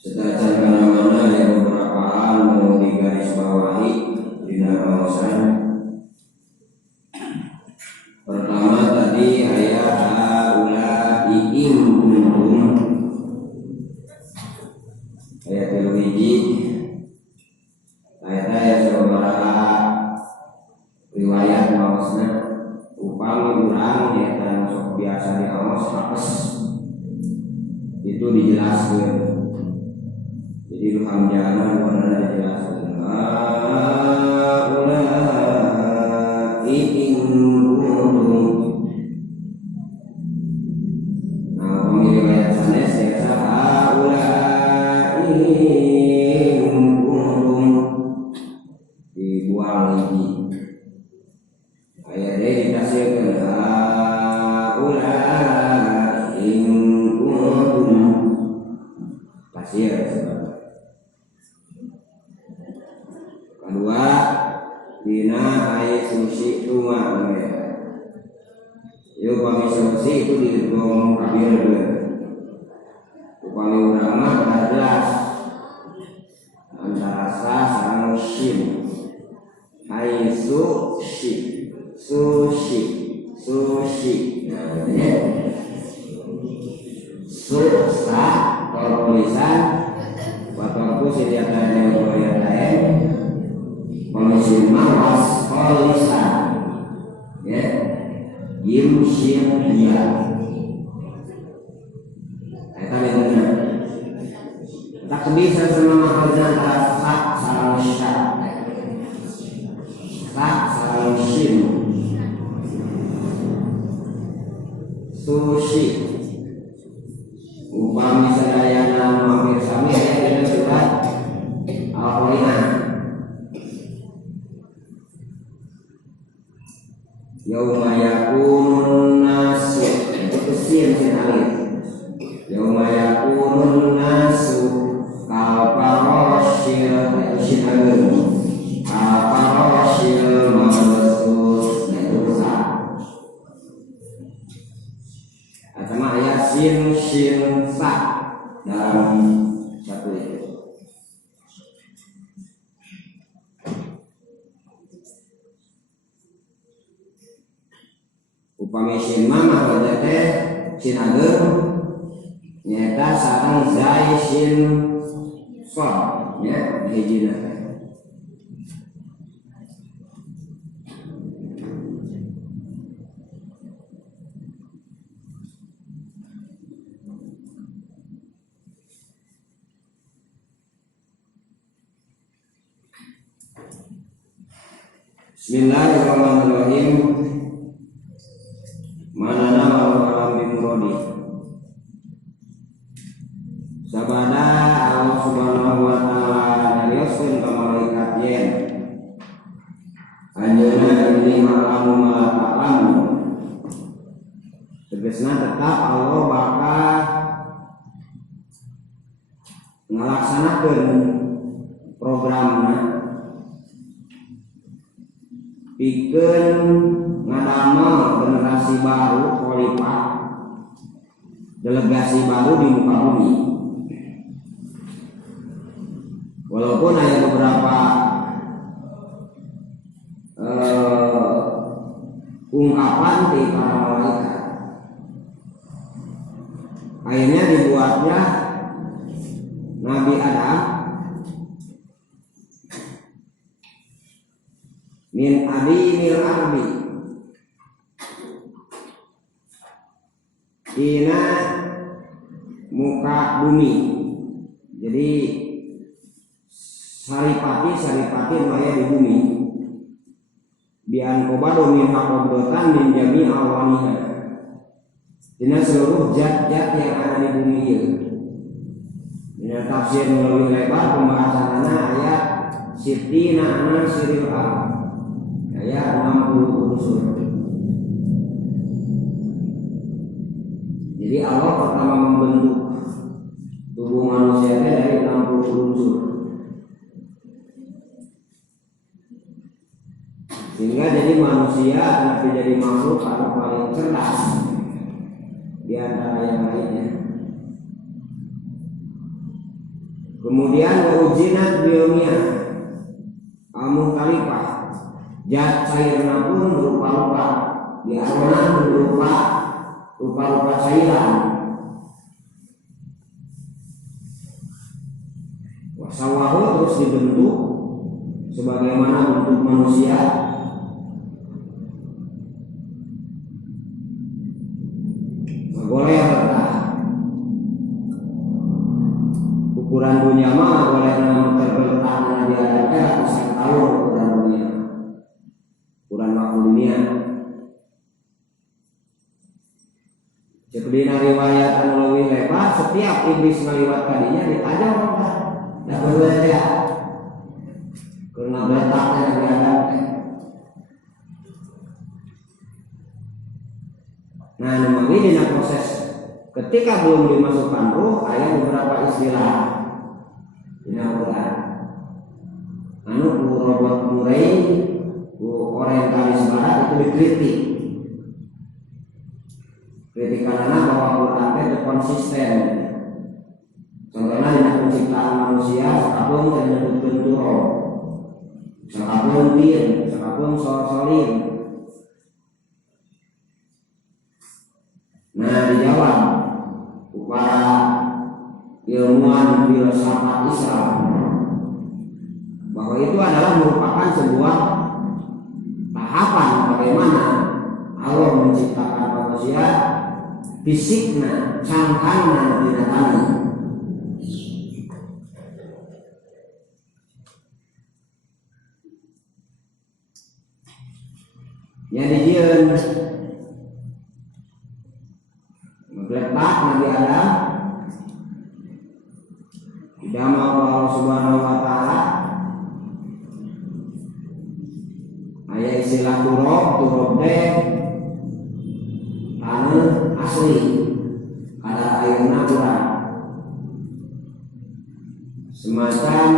Setelah mana-mana ada beberapa hal mau digarisbawahi di kawasan. Pertama tadi ayat haula kuntum, ayat yang hiji ayat sabaraha riwayat maosna upami urang nyata sok biasa diaos hapes itu dijelaskan. Jadi hamzahna warna dijelaskan haulai kuntum. Nah pemilih ayat sanes ya haulai kuntum dibuang lagi. Ayat ini ditafsirkan haulai kuntum tafsir. Kedua dina ayat suci tuma yo kami suci itu di ngomong kabir upami ulama adalah antara sa sareng shin ayat suci sa kalau tulisan waktu sediakan yang lain Komisil mawas kolisan ya yimshin dia kita benar tak bisa semua mahalnya sak sarang shin sushi upami sadayana mampir sami ya itu sudah al-Qur'an. Yauma yakunun nasu itu kesin alif. Yauma yakunun nasu kalparoshil sin alif. Kalparoshil mabsus itu sa. Sama ayat sin sa dalam satu itu. Upami sin mama pada teh sin ageng nyata sarang zai sin sol ya hijina. Bismillahirrahmanirrahim. Mana nama orang bimurodi sabada Allah subhanahu wa ta'ala nariusun ka malaikat yen anjeunna ini ma'lamu ma'la'lamu tegasna tetap Allah bakal ngalaksanakeun programna pikeun ngadamel generasi baru khalifah delegasi baru di muka bumi. Walaupun ada beberapa ungkapan di para malaikat, akhirnya dibuatnya Nabi Adam min adinil ardi ina muka bumi. Jadi saripati maya di bumi bian kobado min hakodotan min jami awaniha dina seluruh zat-zat yang ada di bumi ini. Dengan tafsir lebih lebar pembahasannya ayat sitina anasiril ayat 60 unsur. Jadi Allah pertama membentuk tubuh manusia dari 60 unsur. Sehingga jadi manusia nanti jadi makhluk paling cerdas di antara yang lainnya. Kemudian ujinat biomia al-mukhtalifah, zat cairna pun berupa-rupa, biarna berupa rupa-rupa cairan. Wasawahu terus dibentuk sebagaimana bentuk manusia. Boleh ukuran dunia mah boleh terletak di ada ratusan tahun ukuran dunia, ukuran waktu dunia. Seperti riwayat anu leuwih lebar, setiap iblis ngaliwat kadinya ditajam mah da beuleuh teh karena letaknya di ada teh. Nah, memang ini proses ketika belum dimasukkan ruh, ada beberapa istilah Al-Quran. Anu Robert Murray, orientalis barat itu dikritik. Kritikannya bahwa Quran itu konsisten. Contohnya di penciptaan manusia, sekalipun menyebutkan turun, sekalipun tin, sekalipun sol-solin. Nah, dijawab para ilmuwan filsafat Islam bahwa itu adalah merupakan sebuah tahapan bagaimana Allah menciptakan manusia, fisiknya, cangkangnya, binatangnya. Yang dijieun letak Nabi Adam idama Allah Subhanahu wa taala aya istilah turab teh tanah asli ada airna kurang semacam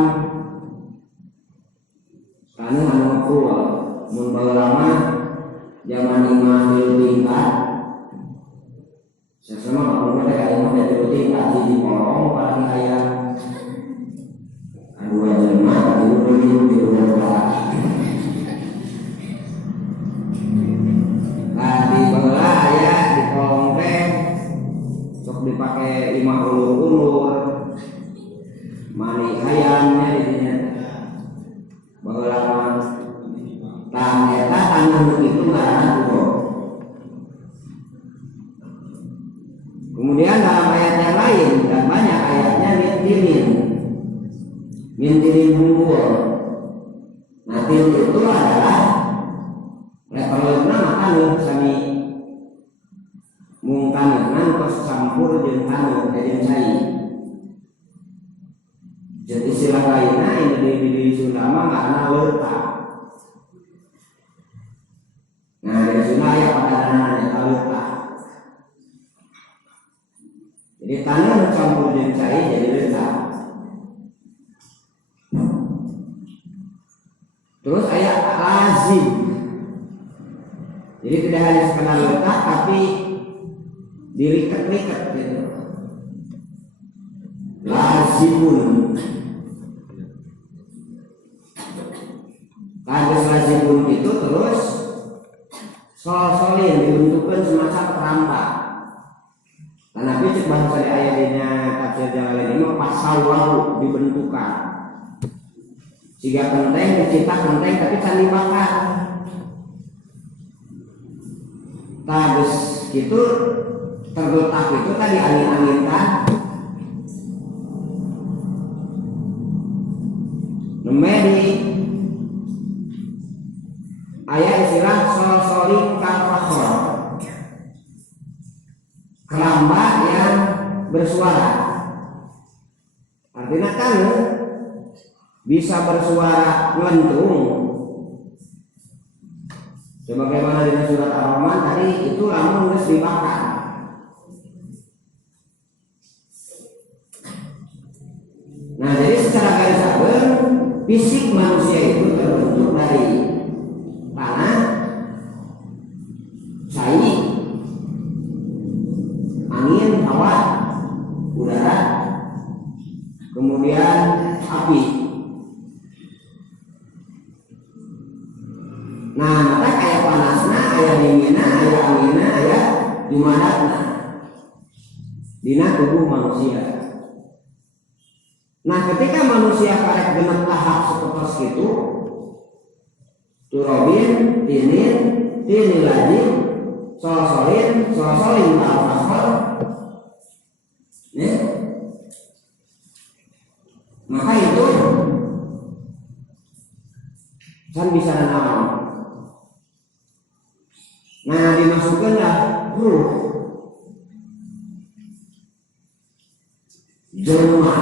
tanah anu ngepul mun baheula zaman imah tingkat sesama kalau mereka yang mau jadi tingkat di kolong paling kaya dua jemaah di rumah di bawah ya di kolong teh sok dipakai imah ulur-ulur mani ayamnya di sini bahwa lama eta tanah itu ngaran tuh. Kemudian dalam ayat yang lain dan banyak ayatnya mintirin bungkul. Nah itu adalah level-levelnya maka sami mungkan terus campur dengan kajian saya. Jadi istilah lainnya ini di Sunda mah karena letak. Nah di Sunda ya pada namanya letak. Jadi tanah mencampur dengan cair jadi letak. Terus ayat lazim. Jadi tidak hanya sekedar letak tapi dilikat-likat gitu. Lazimun. Kados lazimun itu terus sol-solin dibentukkan semacam keramba. Karena cek bahasa di ayatnya tafsir Jalalain ini pasal waru dibentukan. Jika kenteng dicipta kenteng tapi can dibakar. Terus gitu terletak itu tadi angin-angin kan. Nemedi ayat istilah sol-soling kalfakor. Keramba yang bersuara. Artinya kan bisa bersuara ngelentung. Sebagaimana di surat Ar-Rahman tadi itu lamun geus dibakar. Nah, jadi secara garis besar fisik manusia itu terbentuk dari tanah, cair, angin, hawa, udara, kemudian dingina, aya anginna, aya jumadatna dina tubuh manusia. Nah ketika manusia karek genep tahap seperti itu, turobin, tinin, tinilajim, solsolin, solsolin, alfasol, ya. Maka itu kan bisa naon. Nah dimasukkanlah ruh, jelma,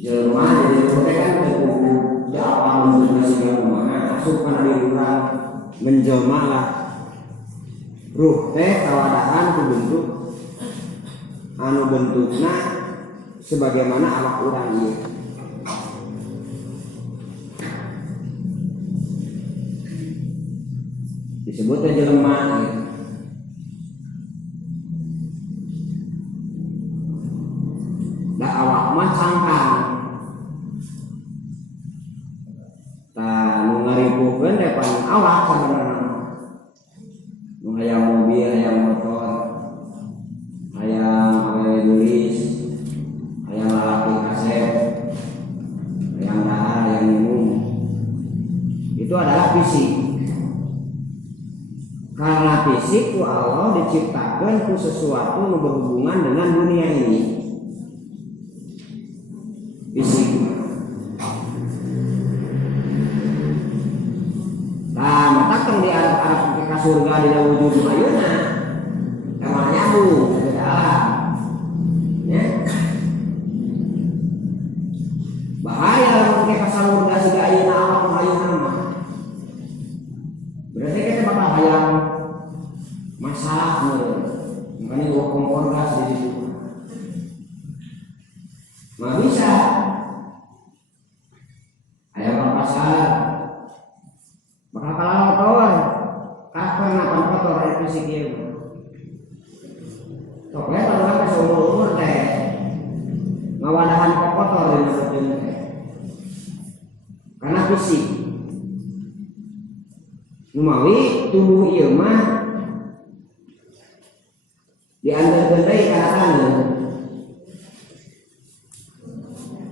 jelma jadi kan terkumpul apa menjelma segala rumah asup karena diurang menjelma lah ruh teh kawadahan ku bentuk anu bentukna sebagaimana awak urang ieu disebutnya jelema gitu. Da awak mah cangkang ta nu ngaripukeun depan awak sabenerna nu hayang mobil hayang motor hayang awewe tulis hayang lalaki kaset hayang dahar hayang minum itu adalah fisik. Karena fisik ku Allah diciptakan ku sesuatu yang berhubungan dengan dunia ini. Fisik. Nah, mata kan di Arab ke surga di dalam wujud ayeuna. Kamar nyambung ke alam. Ya. Bahaya lamun ke surga siga ayeuna awak ayeuna mah. Berarti kita bakal hayang masalah makanya gua kompor gas di situ nggak bisa ayam pasar bakal kalah kotor kapan napan kotor itu sih dia toknya kalau kan seumur teh ngawadahan kotor di naseun teh karena fisik numawi tubuh ieu mah diantarkan deui ka taneuh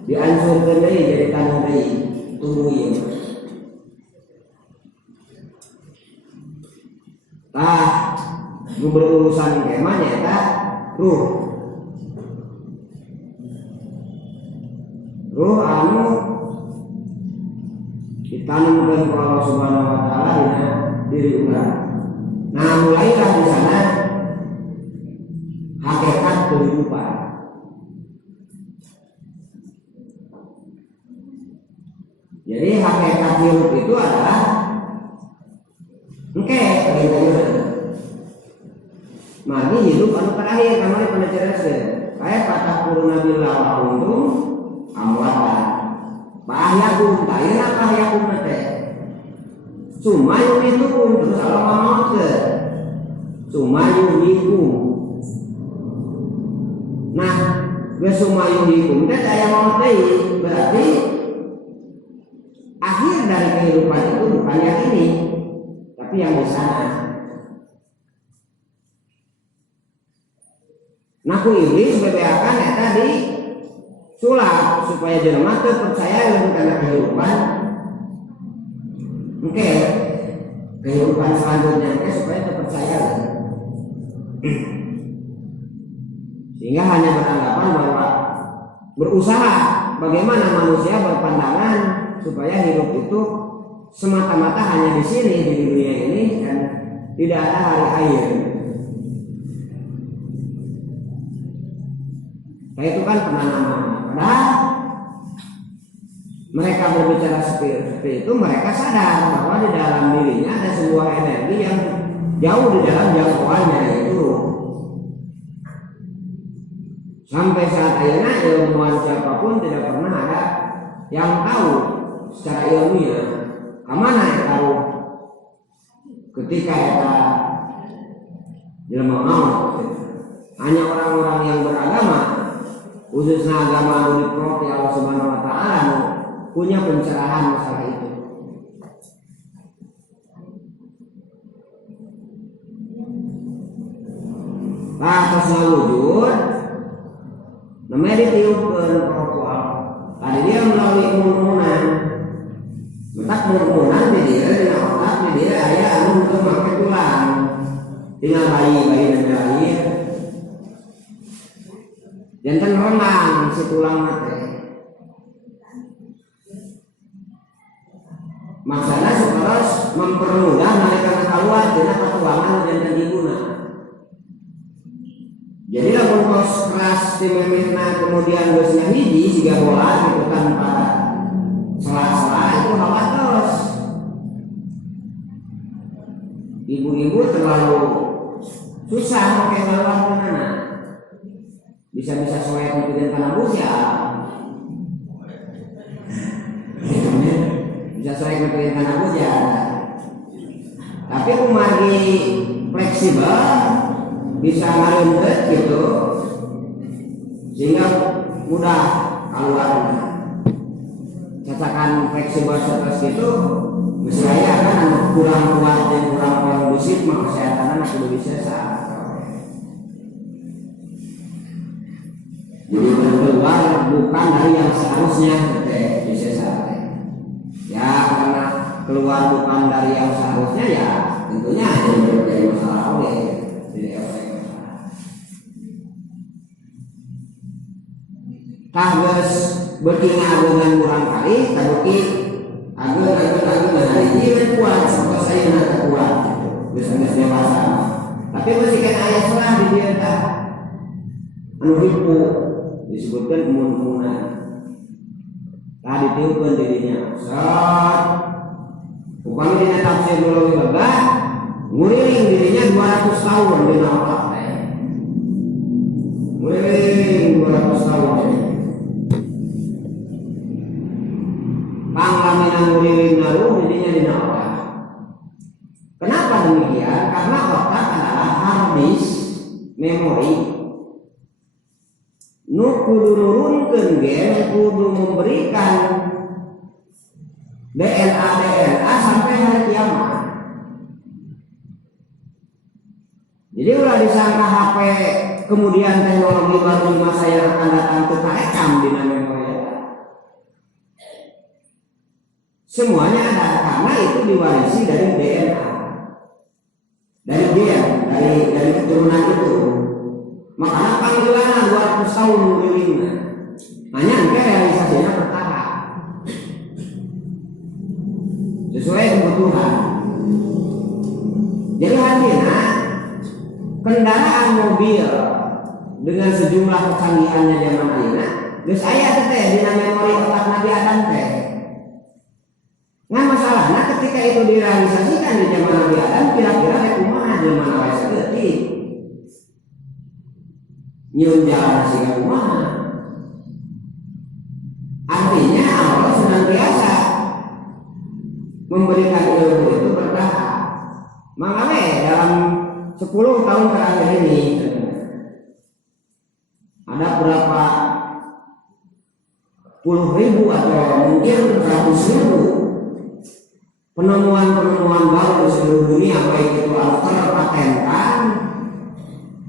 diansurkeun deui jadi taneuh deui tubuh ieu tah nu berurusan kemah nyaeta ruh anu ditanamkeun ku Allah Subhanahu wa taala dina diri urang. Nah mulailah di sana hakikat kehidupan. Jadi hakikat hidup itu adalah magi hidup anu terakhir kamari pada ceraskeun. Kayak kata kuruna billah wa kuntum amwatan. Bahyakum tayna bahyakum teh. Sumayu itu pun terus Allah mautkeun. Sumayu hikum. Nah, gesumayu hikum teh aya maut deui, berarti akhir dari kehidupan itu bukan yang ini, tapi yang di sana. Nah, ku iblis bebeakan eta di sulap supaya jelema teu percaya leuwih kana kehidupan. Oke, kehidupan selanjutnya supaya teu percaya. Sehingga hanya beranggapan bahwa berusaha bagaimana manusia berpandangan supaya hidup itu semata-mata hanya di sini di dunia ini dan tidak ada hari akhir. Nah itu kan penanaman. Padahal mereka berbicara seperti itu, mereka sadar bahwa di dalam dirinya ada sebuah energi yang jauh di dalam jangkauannya, yaitu sampai saat akhirnya ilmuwan siapapun tidak pernah ada yang tahu secara ilmiah kemana yang tahu ketika kita jelema maut. Hanya orang-orang yang beragama, khususnya agama yang diproti Allah Subhanahu wa taala, punya pencerahan masalah itu. ngawujud namanya ditiupkeun perokok. Tadi dia melalui murmunan. Mentak murmunan di dia dina otak di dia aya anu untuk make tulang. Tinggal bayi dan lahir. Jantan renang si tulang mate. Maksudnya supados mempermudah nalika keluar dina katuangan jantan ibuna. Jadi lamun kos keras timemehna kemudian geusnya hiji siga bola gitu tanpa sela-sela itu hawa terus. Ibu-ibu terlalu susah pakai lawan bisa-bisa soek ngikutin kana buja. Bisa soek ngikutin kana buja. Tapi kumagi fleksibel bisa ngareunteut gitu sehingga mudah keluar. Cacakan fleksibel seperti itu geus aya kan kurang kuat dan kurang kondusif mah kesehatanna kudu bisa saat. Jadi keluar bukan dari yang seharusnya bisa saat. Ya karena keluar bukan dari yang seharusnya ya tentunya jadi masalah oleh jadi kagus beuki ngageungan urang kali tabuki ageun hari ieu kuat satos ayeuna kuat geus dewasa tapi masih kan aya salah di dieu tah anu hipu disebutkan kemun-kemunan tadi tiupkeun dirinya sat upami dina tafsir Nurawi Babah nguriling dirinya 200 tahun dina otak nguriling 200 tahun panglamina nguriling naruh dirinya dina otak. Kenapa demikian? Karena otak adalah hard disk memori nu kudu nurunkeun ge kudu memberikan DNA sampai hari kiamat. Jadi ulah disangka HP kemudian teknologi baru di masa yang akan datang itu karekam dina memori. Semuanya ada karena itu diwarisi dari DNA, dari dia, dari keturunan itu. Makanya panggilan 200 tahun ngurillingna. Hanya engke realisasinya bertahap sesuai kebutuhan. Jadi hadina kendaraan mobil dengan sejumlah kecanggihannya zaman ayeuna geus aya teh dina memori otak Nabi Adam teh. Nah masalahnya ketika itu direalisasikan di zaman Nabi Adam kira-kira kumaha jelema wae saeutik nyieun jalan siga kumaha. Artinya Allah senantiasa memberikan ilmu itu bertahap. Makanya dalam 10 tahun terakhir ini ada berapa puluh ribu atau mungkin 100.000 penemuan-penemuan baru di seluruh dunia, baik itu terpatenkan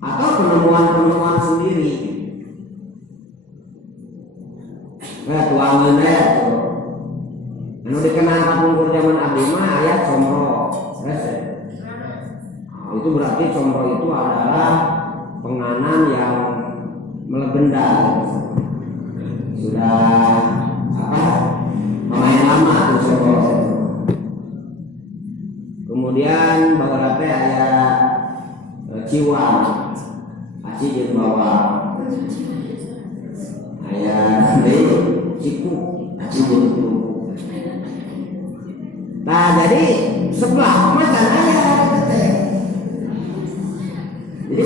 atau penemuan-penemuan sendiri. Tuangan itu, anu dikenal kapungkur zaman abdi mah ayat comro. Itu berarti comro itu adalah penganan yang melegenda, sudah pemain lama tuh comro. Kemudian bawa teh aya ciwang, aci jeung bawang, aya ciku, aci jeung kerupuk. Nah jadi sebelah macan aya teh. Jadi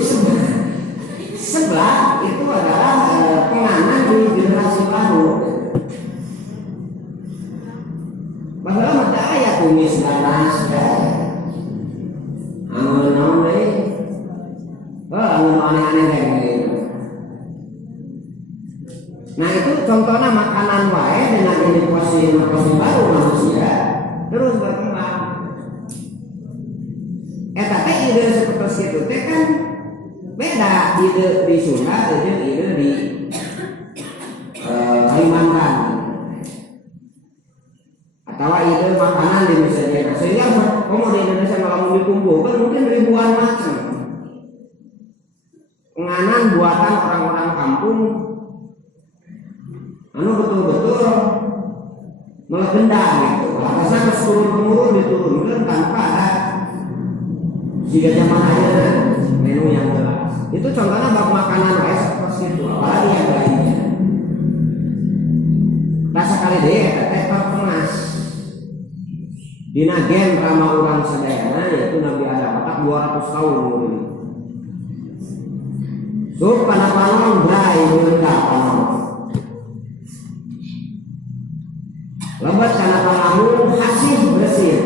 sebelah itu adalah penganan di generasi baru. Bahwa mata aya tumis ganas angon deui. Angon aneh-aneh gitu. Nah itu contohnya makanan wae dengan inovasi baru manusia terus berkembang. Eta teh ide seperti itu teh kan beda ide di Sunda aja ide di Kalimantan atau ide makanan di misalnya sehingga kamu di Indonesia kalau dikumpulkan mungkin ribuan macam penganan buatan orang-orang kampung anu betul-betul melegenda gitu karena turun-temurun diturunkan tanpa ada jika zaman aja menu yang jelas itu contohnya bab makanan seperti itu apalagi yang lainnya rasa kali deh teteh terkemas dina gen rama urang sadayana yaitu Nabi Adam tak 200 tahun umurnya sup kana panon brai meunta panon lebat kana panahun hasih bersih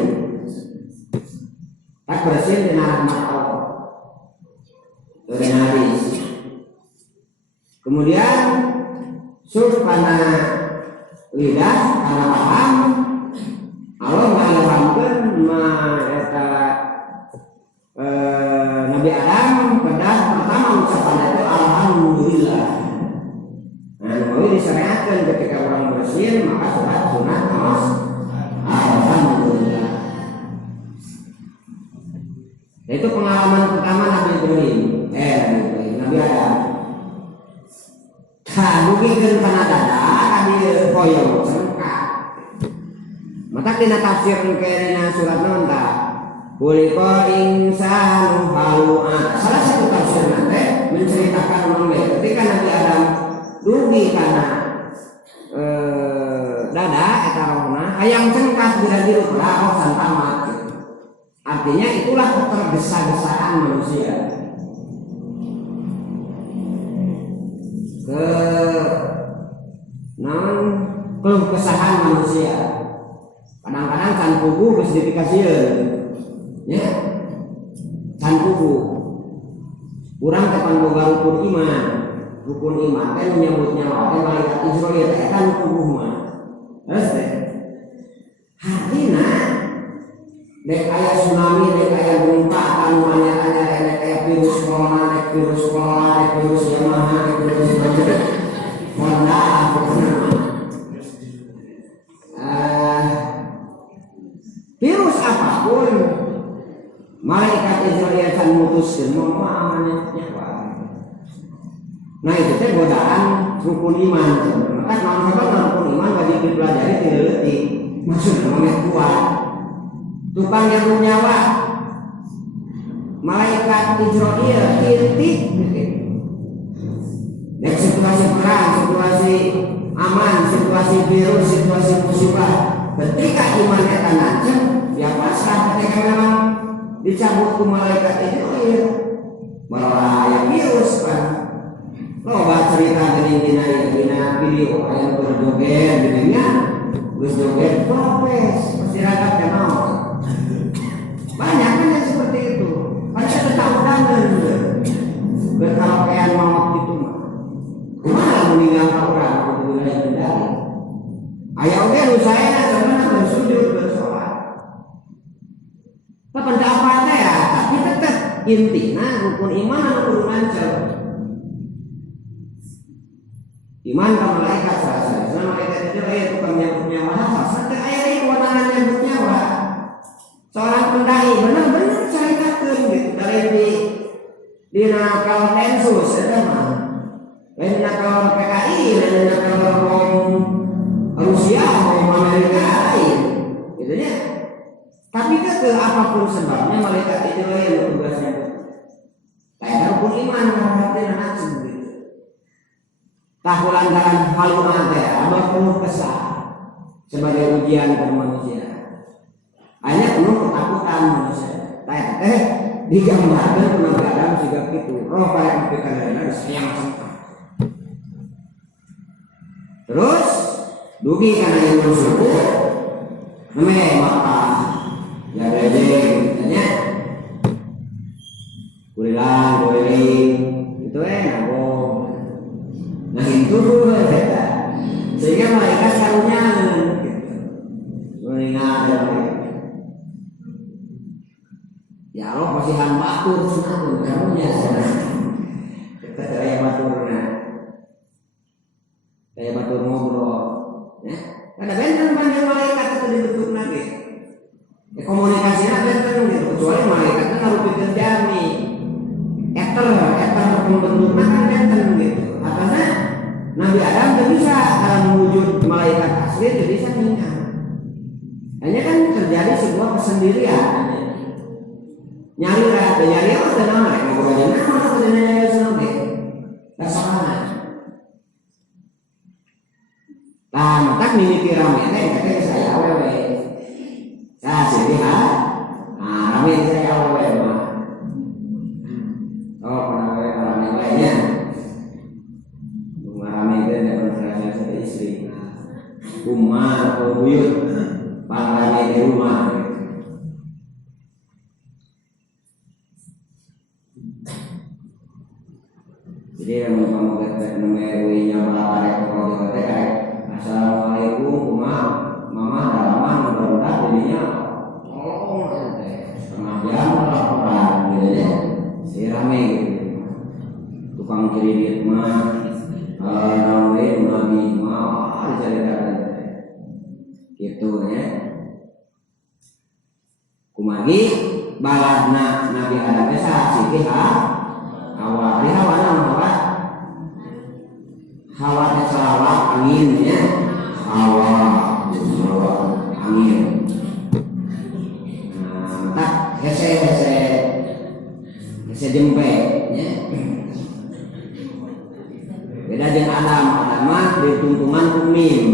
tak bersih dina rahmat Allah dari hadis kemudian sup kana lidah kana paham Allah mengalamkan eta Nabi Adam pada pertama ucapan itu alhamdulillah. Nah, kalau disyariatkan ketika orang bersin maka sunat alhamdulillah. Itu pengalaman pertama Nabi Ibrahim, Nabi Adam. Nah, mungkin karena dada kami koyong sengkak. Maka tina tafsir kena surat nonta Kuliko insanu halu'at. Salah satu tafsir nanti menceritakan mengenai ketika Nabi Adam dugi karena dada eta rohna hayang cengkat bila dirup roh santamat. Artinya itulah ketergesa-gesaan manusia keluh kesahan manusia. Kadang-kadang can puguh geus dipikasieun ya can puguh urang teh pan boga rukun iman teh menyebut nyawa teh malaikat Israil teh eta puguh mah terus teh hadina dek aya tsunami dek aya gempa anu anyar-anyar dek aya virus corona dek virus Yamaha dek virus Honda virus apapun malaikat Israel akan mutuskan mau amannya nyawa. Nah itu teh godaan rukun iman. Maka nama rukun iman wajib dipelajari tidak letih. Maksudnya mengenai kuat. Tukang yang nyawa malaikat Israel titik. Dan situasi perang, situasi aman, situasi virus, situasi musibah. Ketika imannya tanancem, dia pasrah ketika memang dicabut ke malaikat Israel malah yang virus kan. Loba cerita dina video yang berjoget gedenya terus joget propes masyarakat kenal banyak kan yang seperti itu pada ketahuan berkaraokean mawak itu mah kumaha meninggalkan orang kemudian hindari aya oge nu saena sebenarnya bersujud bersolat apa teh ya tapi tetap intina rukun iman anu kudu nancel iman ka malaikat saha malaikat itu aya tukang nyambut nyawa sampai aya deui kewenangan nyambut nyawa seorang pendai bener-bener caritakeun gitu dari dina Kaltensus eta mah lain dina kalor PKI lain dina kalor Rusia mau Amerika lain gitu nya tapi ke apapun sebabnya malaikat itu yang tugasnya kayak rukun iman hati nacem gitu tahulan dalam haluan teh abah penuh kesah sebagai ujian bagi manusia hanya penuh ketakutan manusia teh digambarkan Nabi Adam juga gitu roh pada pikiranna sayang sangka terus dugi kana ilmu suku namanya maka ya dede tanya kulilang itu nago nah itu beda sehingga malaikat karunya mengingat ya Allah pasti hamba atur sunatun karunya Kayak baturna. Kayak batur ngobrol. Ya. Kada benten panjang malaikat itu dibentuk nanti. Komunikasinya benten gitu. Kecuali malaikatnya ngarupikeun jami. Eter pembentuknya kan benten gitu. Karena Nabi Adam tidak bisa dalam wujud malaikat asli tidak bisa minta. Hanya kan terjadi sebuah kesendirian. Nyari apa tenang mereka berani nama nyari senang deh. Dasarnya. Nah, maka mimiti rame katanya saya awewe. Nah, jadi rame saya awewe mah. Oh, pernah rame lainnya. Rame itu dapat saya sama istri. Rumah atau buyut, rame di rumah. Jadi kamu kata nomornya malah kalau kita Assalamualaikum mama dalaman mudah-mudahan jadinya setengah jam laporan gitu ya si rame gitu tukang kredit mah nabi mah dicari-cari gitu ya kumagi baladna Nabi Adam saat sih awal hawa selawat anginnya hawa angin tak hese jempe ya beda dengan Adam mah di tungtungan kuning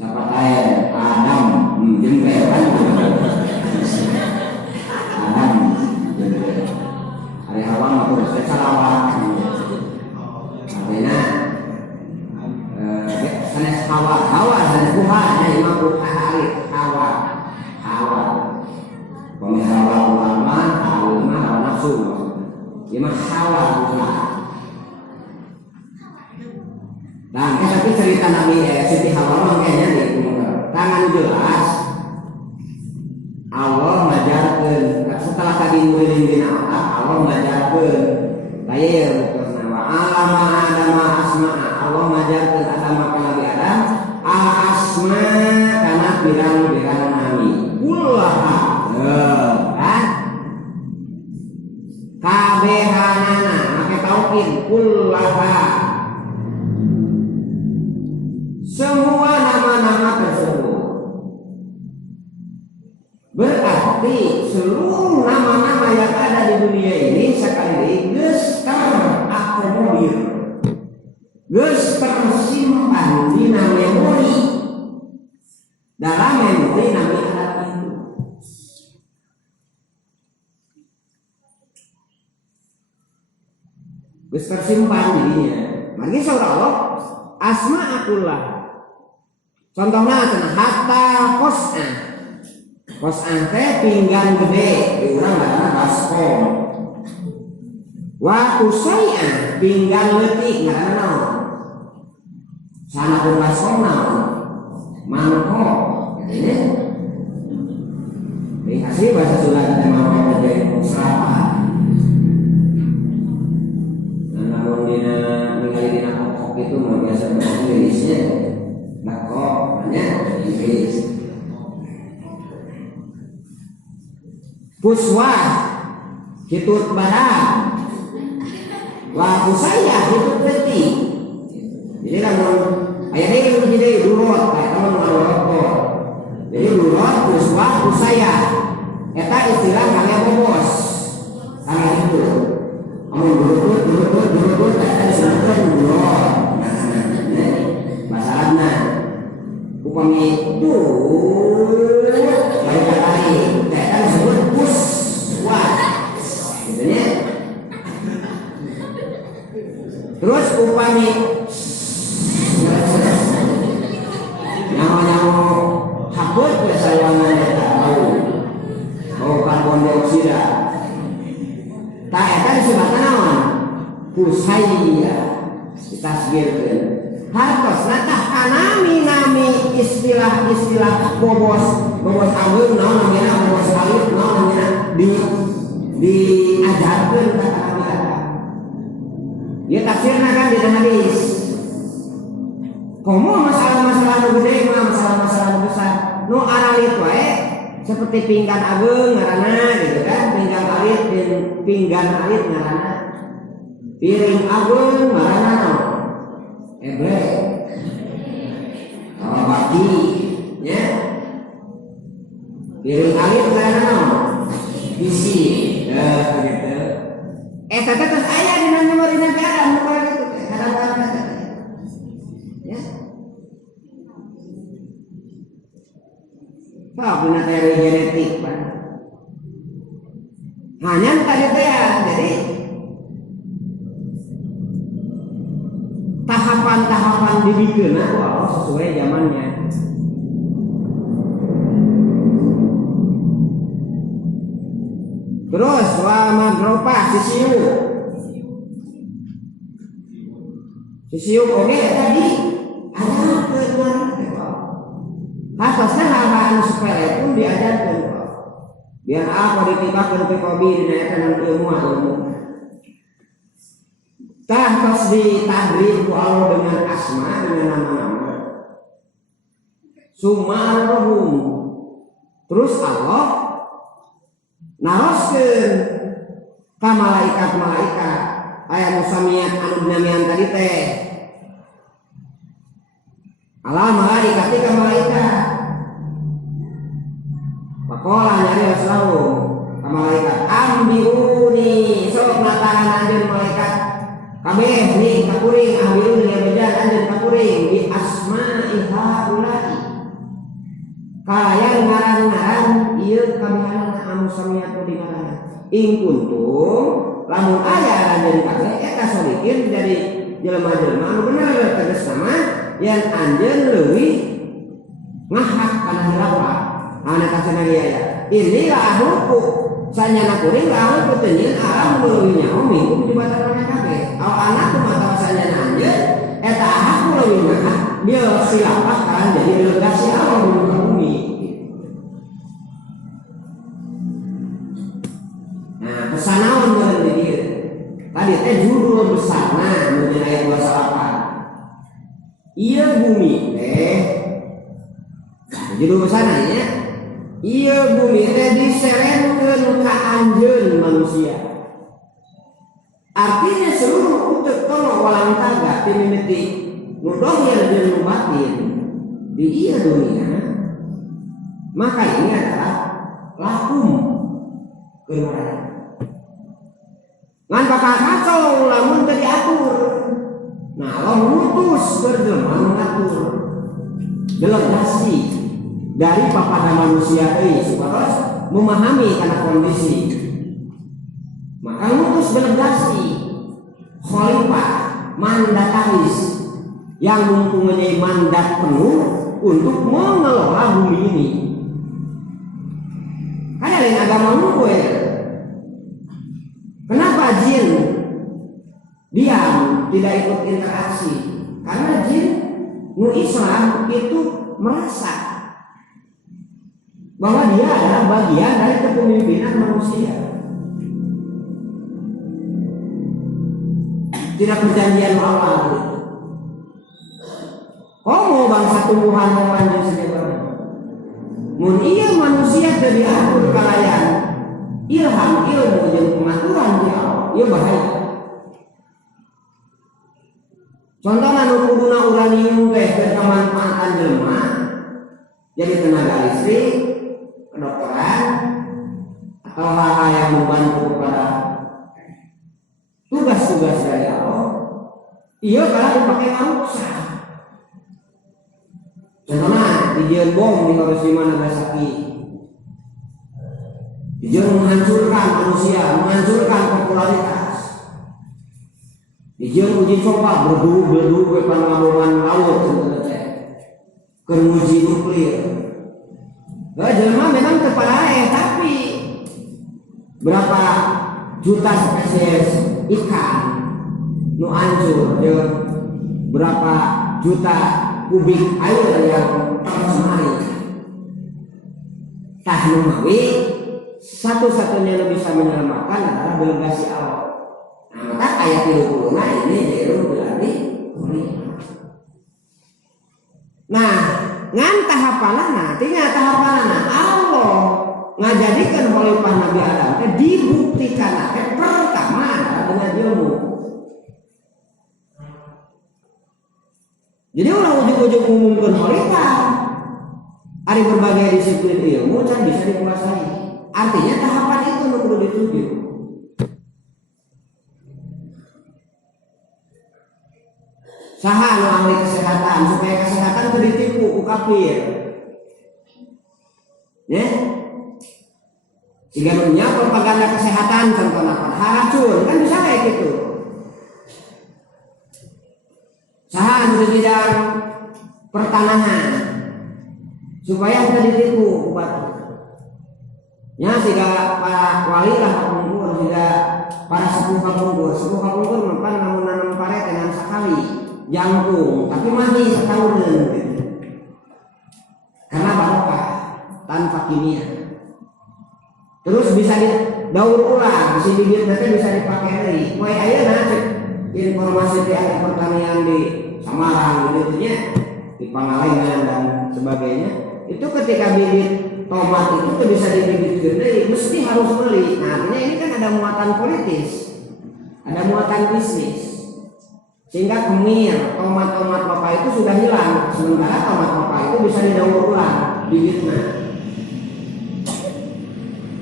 siapa kayak Adam jempe kan Adam hari hawa mah terus selawat artinya sanes hawa sanes Tuhan ya imam hari hawa pemirsa ulama hawa nafsu imam hawa Tuhan dan tapi cerita Nabi Siti Hawa kayaknya di tangan jelas Allah mengajarkan setelah tadi mulai Allah mengajarkan kayak ya bukan wa alama adama asma'a Allah mengajarkan Adam ke Nabi Adam al asma karena birang-birang nami kullaha kan kabehanana make tauhid kullaha semua nama-nama tersebut berarti seluruh nama-nama yang ada di dunia ini sekali geus terakomodir geus tersimpan di memori dalam memori Nabi Adam itu geus tersimpan jadinya mari saudara Allah asma'akullah contohnya cenah hatta kos'an teh pinggan gede di urang ngaranna baskom wa usai'an pinggan leutik ngaranna naon sana pun baskom naon mangkok ini asli bahasa Sunda teh mangkok jadi musrapa dan namun dina ningali dina pokok itu mah biasa bahasa Inggrisnya kok banyak Inggris puswah hitut badan wa usaya hitut leti jadi lamun aya deui jadi durot kayak teman ngarokok jadi durot puswah usaya eta istilah kangge bobos kangge itu amun durut eta disebutkeun durot bahasa Arabna upami itu kali eta disebut puswah gitu nya terus upami nyawa haput ke sayangan eta bau karbon dioksida ta eta disebut naon pusaya ditasgirkeun hartos natah kanami istilah bobos aweun naon namina bobos alit naon namina diajarkeun ka kami Dia tafsirna kan di hadis. Komo masalah-masalah nu gede mah masalah-masalah nu besar. Nu aralit wae seperti pinggan ageung ngaranna gitu kan, pinggan alit dan pinggan alit ngaranna. Piring ageung ngaranna naon? Eblek. Bagi ya. Piring alit ngaranna naon? Bisi. Gitu. Eta teh aya dina memori Nabi Adam nu kitu teh. Kadang-kadang ya. Punya teori genetik Pak. Hanya tadi ya, jadi tahapan-tahapan dibikin Allah sesuai zamannya. Terus wa madropa sisiu oke tadi ada keluar atasnya hal-hal sepele pun diajarkan biar apa ditibakan pekobi dinaikkan ilmu terus ditadrib ku Allah dengan asma dengan nama-nama Suma'al-Rahum. Terus Allah naroskeun ka malaikat-malaikat aya musamiat anu dinamian tadi teh ala malaikat ka malaikat pakola nyari selalu ka malaikat ambiuni sok natahan anjeun malaikat kabeh nih kakuring ambiuni ya bejan anjeun kakuring di asma'i haulai kalian ngaran-ngaran ieu kabehanana anu samiat ku dingaran ing kuntum lamun aya anjeun kabeh eta sodikin dari jelema-jelema anu bener tegas sama yang anjeun leuwih ngahak kana hilafah ana kasana aya inilah ahluku sanyana kuring ahluku teu nyeun alam leuwih nyaho minggu di badan mana kabeh aw anak mata sanyana anjeun eta ahak leuwih ngahak dia silafah kan jadi delegasi Allah di muka bumi. Nah pesanaon meureun di dieu tadi teh judul besarna mun ayat 28 ieu bumi teh judul besarna nya ieu bumi teh diserenkeun ka anjeun manusia. Artinya seluruh utek tono walang taga ti mimiti nu dohir jeung nu batin di ieu dunia. Maka ini adalah lakum keluaran. Ngan bakal kacau lamun teu diatur. Nah, Allah ngutus berjelema nu ngatur. Delegasi dari papada manusia ini supaya memahami kana kondisi. Maka ngutus delegasi khalifah mandataris yang mempunyai mandat penuh untuk mengelola bumi ini. Kan lain agama nu ya. Kenapa jin diam tidak ikut interaksi? Karena jin nu Islam itu merasa bahwa dia adalah bagian dari kepemimpinan manusia. Tidak perjanjian Allah itu. Homo bangsa tumbuhan hewan jeung sebagainya. Mun ieu manusia teu diatur kalayan ilham ilmu jeung pengaturan ti Allah, ieu bahaya. Contohna nu kuduna uranium teh keur kamanfaatan jelema jadi tenaga listrik, kedokteran atau hal-hal yang membantu kepada tugas-tugas dari Allah. Ieu kalau dipakai manusia. Contohnya dijieun bom di Hiroshima Nagasaki. Dijieun menghancurkan manusia, menghancurkan popularitas. Dijieun uji coba berdu ke panaboman laut contohnya teh. Keur nguji nuklir. Nah, jelema memang terparae tapi berapa juta spesies ikan nu hancur jeung berapa juta kubik air yang tercemari. Tah nu mawi satu-satunya yang bisa menyelamatkan adalah delegasi Allah. Nah, maka ayat 30 nah ini jairu berarti kholifah. Nah ngan tahapanana tinggal tahapanana Allah ngajadikan khalifah Nabi Adam dibuktikan pertama adalah dengan ilmu. Jadi orang ujung-ujung umumkan khalifah ada berbagai disiplin ilmu kan bisa dikuasai. Artinya tahapan itu perlu dituju. Saha nu ahli kesehatan supaya kesehatan itu ditipu ku kafir. Ya. Jika punya propaganda kesehatan contohnya racun kan bisa kayak gitu. Saha di bidang pertanahan supaya kita ditipu batu. Ya sehingga para wali lah kapungkur, sehingga para sepuh kapungkur mempan namun nanam paret dengan sekali jangkung, tapi mati setahun gitu. Karena barokah tanpa kimia. Terus bisa didaur ulang, si bibit nanti bisa dipakai lagi. Kue ayeuna informasi di ahli pertanian di Samarang gitu nya, di Pangalengan dan sebagainya. Itu ketika bibit tomat itu bisa dibibitkeun deui, mesti harus beli. Nah, artinya ini kan ada muatan politis, ada muatan bisnis. Sehingga kemir, tomat-tomat bapak itu sudah hilang. Sementara tomat bapak itu bisa didaur ulang bibitnya.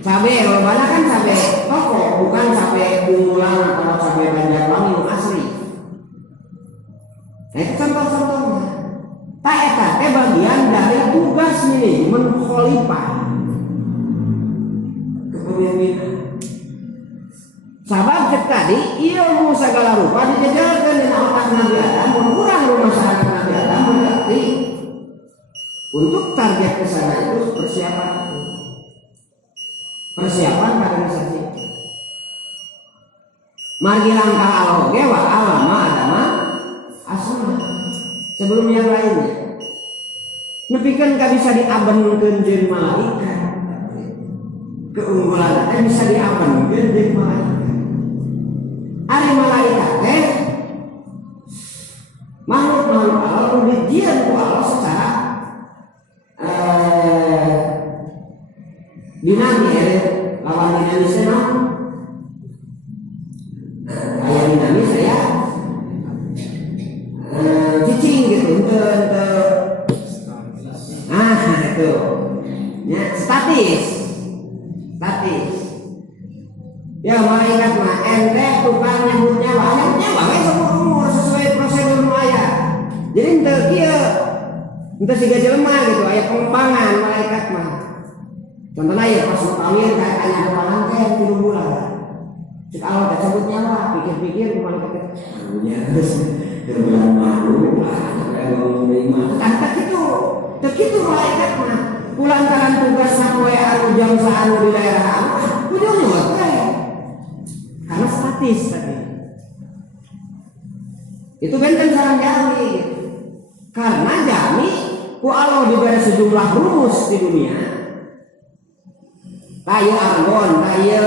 Cabai, lobana kan cabai toko, bukan cabai unggulan atau cabai Banjarwangi yang asli. Nah, itu contoh-contohnya. Tak eta teh bagian dari tugas manajemen khalifah kepemimpinan. Sabab cek tadi ilmu segala rupa dijejalkan di otak Nabi Adam, mengurang rumah masyarakat Nabi Adam berarti untuk target kesana itu persiapan kaderisasi. Margi langkah Allah gewa alama adama asma sebelum yang lainnya. Nepikeun ka bisa diabenkeun jeung malaikat. Keunggulan teh bisa diabenkeun jeung malaikat. Ari malaikat teh makhluk Allah dijian ku Allah secara dinamis, lawan dinamis no. Aya dinamis saya cicing gitu itu ya statis ya malaikat mah ente tukang nyambut nyawa seumur umur sesuai prosedur nu aya. Jadi henteu kieu henteu siga jelema gitu aya pengembangan malaikat mah. Contohna ya pas kawin kayak aya halangan teh 3 bulan. Cek Allah teh cabut nyawa, pikir-pikir ku malaikat teh nya geus bulan malu sampai ngomong iman. Kata kitu. Begitu malaikat mah kulantaran tugas sampai anu jam saanu di daerah Allah ujungnya mah karena statis tadi itu benten sareng jami karena jami ku Allah diberi sejumlah rumus di dunia kaya argon, kaya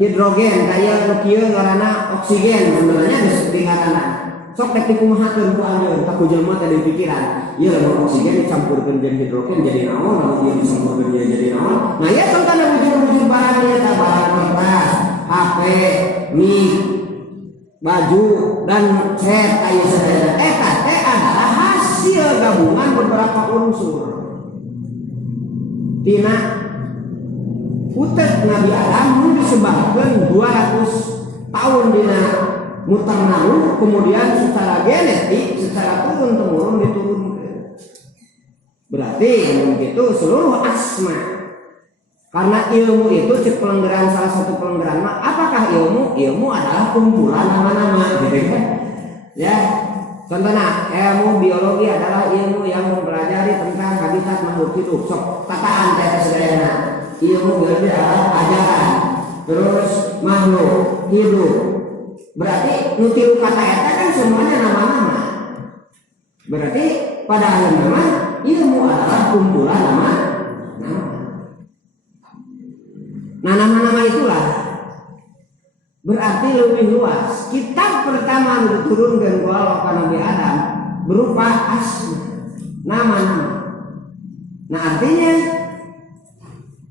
hidrogen, kaya kieu ngaranna oksigen sebenarnya di ngaranna sok tek dikumahakeun ku anjeun tak ku jelema teh di pikiran ieu lamun oksigen dicampurkeun jeung hidrogen jadi naon lamun ieu dicampurkeun jadi naon. Nah ya tentang wujud-wujud barang ieu teh barang kertas, HP, mic, baju dan set aya sadaya eta teh adalah hasil gabungan beberapa unsur tina utek Nabi Adam mun disebabkeun 200 tahun dina mutar nalu kemudian secara genetik secara turun-temurun diturunkan. Berarti begitu seluruh asma karena ilmu itu cek pelenggeran salah satu pelenggeran mah apakah ilmu adalah kumpulan nama-nama gitu kan ya. Contohnya ilmu biologi adalah ilmu yang mempelajari tentang habitat makhluk hidup sok tataan teh sedayana. Ilmu biologi adalah ajaran terus makhluk hidup. Berarti nutilu kata eta kan semuanya nama-nama. Berarti pada akhirnya ilmu adalah kumpulan nama. Nah nama-nama itulah berarti lebih luas. Kita pertama diturunkan ku Allah ka Nabi Adam berupa asma, nama-nama. Nah artinya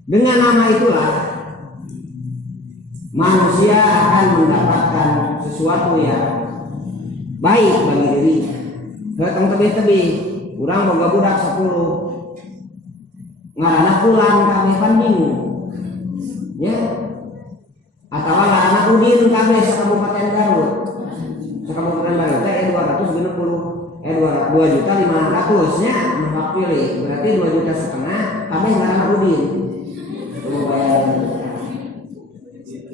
dengan nama itulah manusia akan mendapatkan sesuatu yang baik bagi dirinya. Datang tebih-tebih, urang boga budak 10 ngaranna Pulan kabeh kan bingung. Ya. Atawa anak Udin kabeh sakabupaten Garut. Sakabupaten Garut teh 2.500.000 nya hak pilih. Berarti 2,5 juta kabeh ngaranna Udin. Coba bayar.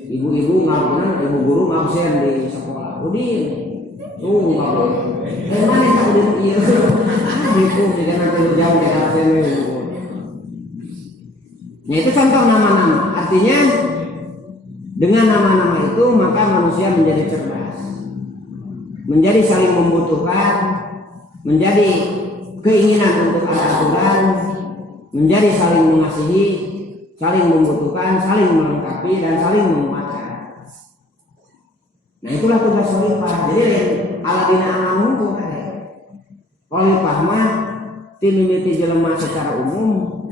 Ibu-ibu ngabunan, ibu guru ngabsen di sekolah. Udin. Kabeh. Mana tak Udin ieu? Itu tidak nanti jauh dari absen. Nah itu contoh nama-nama. Artinya dengan nama-nama itu maka manusia menjadi cerdas, menjadi saling membutuhkan, menjadi keinginan untuk ada aturan, menjadi saling mengasihi, saling membutuhkan, saling melengkapi dan saling menguatkan. Nah itulah tugas khalifah. Jadi aladina alamun itu khalifah mah timimiti jelema secara umum,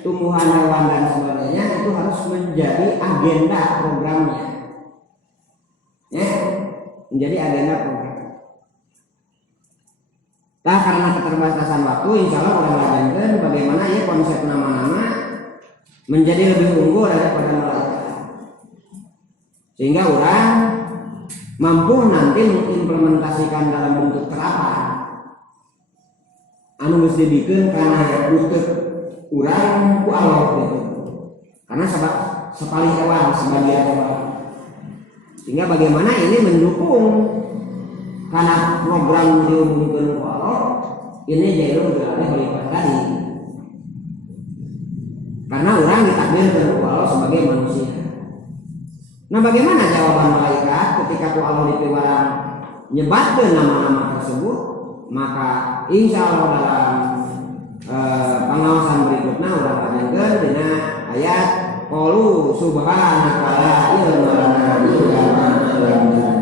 tumbuhan hewan dan sebagainya itu harus menjadi agenda programnya, ya, menjadi agenda program. Nah karena keterbatasan waktu, insya Allah udah belajarkan bagaimana ya konsep nama-nama menjadi lebih unggul daripada malaikat, sehingga orang mampu nanti mengimplementasikan dalam bentuk terapan. Anu mesti dibikin karena butuh urang ku Allah gitu. Karena sepali hewan sebagian hewan. Sehingga bagaimana ini mendukung karena program diumumkan ku Allah ini jalur beralih khalifah tadi. Karena orang ditakdirkan ku Allah sebagai manusia. Nah bagaimana jawaban malaikat ketika ku Allah dipiwarang nyebatkeun nama-nama tersebut? Maka insya Allah dalam pengawasan berikutnya udah panjangkan dina ayat qalu subhanaka la ilma lana illa ma 'allamtana